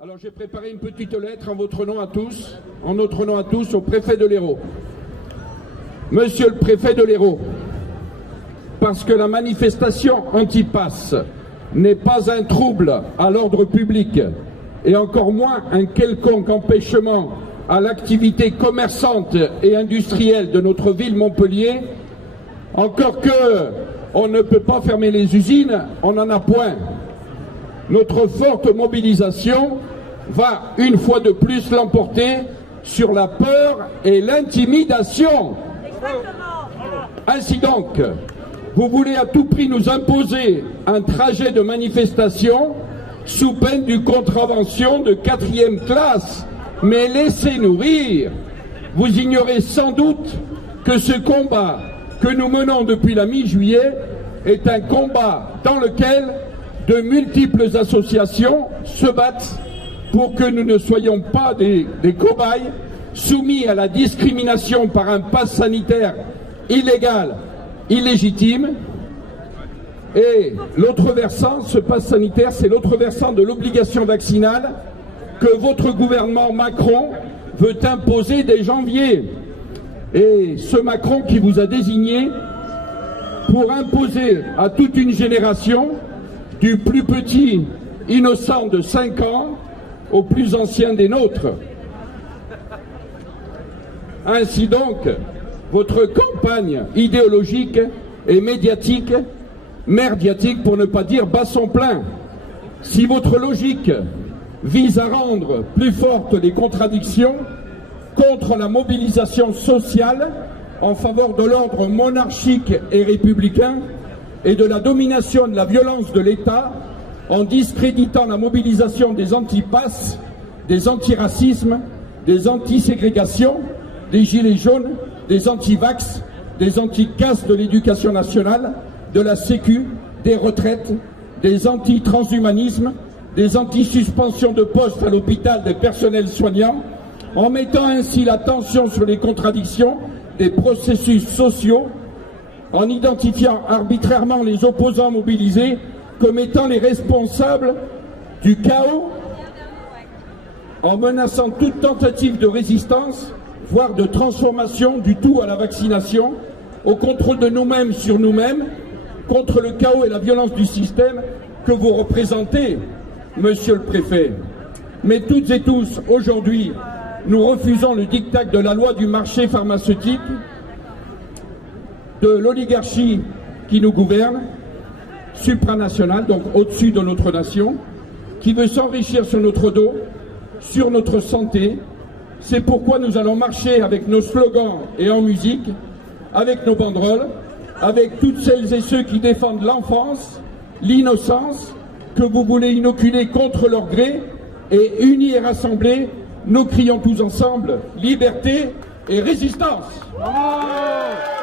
Alors j'ai préparé une petite lettre en votre nom à tous, en notre nom à tous, au préfet de l'Hérault. Monsieur le préfet de l'Hérault, parce que la manifestation anti-pass n'est pas un trouble à l'ordre public et encore moins un quelconque empêchement à l'activité commerçante et industrielle de notre ville Montpellier, encore que on ne peut pas fermer les usines, on n'en a point. Notre forte mobilisation va une fois de plus l'emporter sur la peur et l'intimidation. Ainsi donc, vous voulez à tout prix nous imposer un trajet de manifestation sous peine d'une contravention de 4e classe. Mais laissez-nous rire. Vous ignorez sans doute que ce combat que nous menons depuis la mi-juillet est un combat dans lequel de multiples associations se battent pour que nous ne soyons pas des cobayes soumis à la discrimination par un pass sanitaire illégal, illégitime. Et l'autre versant, ce pass sanitaire, c'est l'autre versant de l'obligation vaccinale que votre gouvernement Macron veut imposer dès janvier. Et ce Macron qui vous a désigné pour imposer à toute une génération, du plus petit innocent de 5 ans au plus ancien des nôtres. Ainsi donc, votre campagne idéologique et médiatique, merdiatique pour ne pas dire basson plein, si votre logique vise à rendre plus fortes les contradictions contre la mobilisation sociale en faveur de l'ordre monarchique et républicain et de la domination de la violence de l'État, en discréditant la mobilisation des anti-passes, des antiracismes, des anti-ségrégations, des gilets jaunes, des anti-vax, des anti-casse de l'éducation nationale, de la Sécu, des retraites, des anti-transhumanismes, des anti-suspensions de poste à l'hôpital des personnels soignants, en mettant ainsi la tension sur les contradictions des processus sociaux, en identifiant arbitrairement les opposants mobilisés comme étant les responsables du chaos, en menaçant toute tentative de résistance, voire de transformation du tout à la vaccination, au contrôle de nous-mêmes sur nous-mêmes, contre le chaos et la violence du système que vous représentez, monsieur le préfet. Mais toutes et tous, aujourd'hui, nous refusons le diktat de la loi du marché pharmaceutique, de l'oligarchie qui nous gouverne, supranationale, donc au-dessus de notre nation, qui veut s'enrichir sur notre dos, sur notre santé. C'est pourquoi nous allons marcher avec nos slogans et en musique, avec nos banderoles, avec toutes celles et ceux qui défendent l'enfance, l'innocence, que vous voulez inoculer contre leur gré, et unis et rassemblés, nous crions tous ensemble liberté et résistance. Oh!